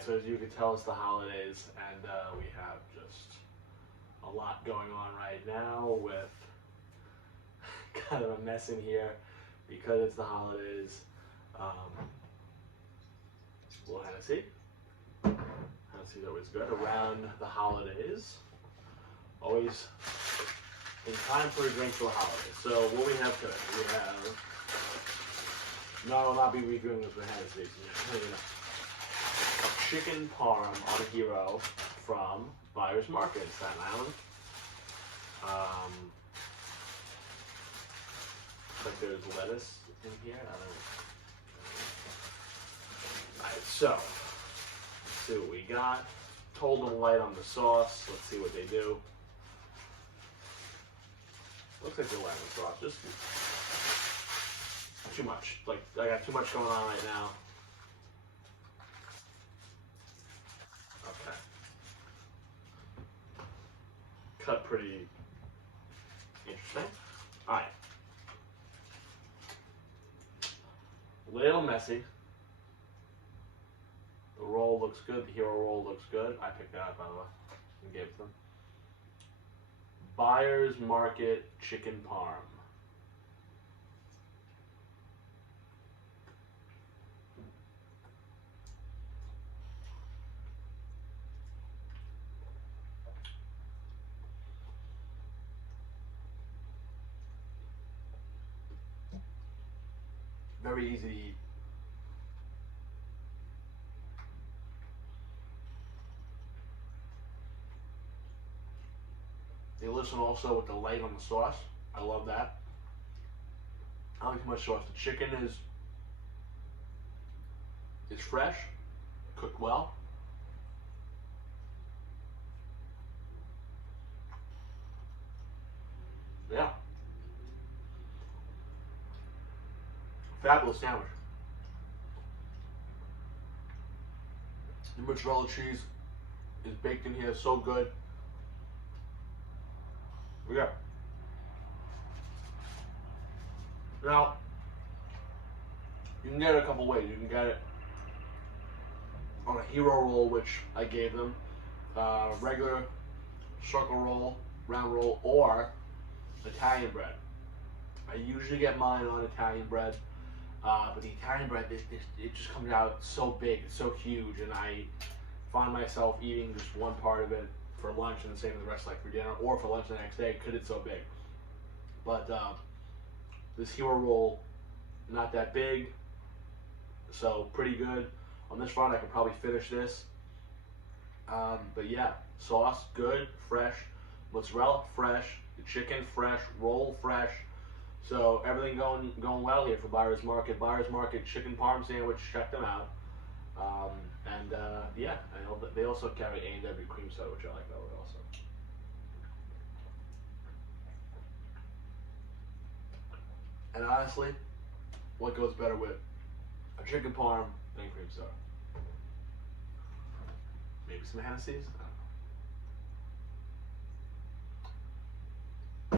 So as you can tell, it's the holidays, and we have just a lot going on right now with kind of a mess in here because it's the holidays. A little Hennessy. Hennessy's always good around the holidays. Always in time for a drink for the holidays. So what we have today, we have, no, I will not be reviewing this with Hennessy. Chicken Parm on a Hero from Beyar's Market in Staten Island. Like there's lettuce in here. I don't know. Alright, so let's see what we got. Told them light on the sauce. Let's see what they do. Looks like they're light on the sauce. Just too much. Like I got too much going on right now. Okay. Cut pretty interesting. Alright. A little messy. The roll looks good. The Hero roll looks good. I picked that up, by the way, and gave it to them. Beyar's Market Chicken Parm. Very easy to eat. They listen also with the light on the sauce. I love that. I don't like too much sauce. The chicken is fresh, cooked well. Yeah. Fabulous sandwich. The mozzarella cheese is baked in here, so good. Yeah. Now, you can get it a couple ways. You can get it on a Hero roll, which I gave them, regular circle roll, round roll, or Italian bread. I usually get mine on Italian bread, but the Italian bread, it just comes out so big, it's so huge, and I find myself eating just one part of it for lunch and the same as the rest, like for dinner, or for lunch the next day, because it's so big. But this Hero roll, not that big, so pretty good. On this front, I could probably finish this. But yeah, sauce, good, fresh. Mozzarella, fresh. The chicken, fresh. Roll, fresh. So everything going well here for Beyar's Market. Beyar's Market Chicken Parm Sandwich, check them out. Yeah, I know that they also carry A&W cream soda, which I like that one also. And honestly, what goes better with a chicken parm than cream soda? Maybe some Hennessy's? I don't know.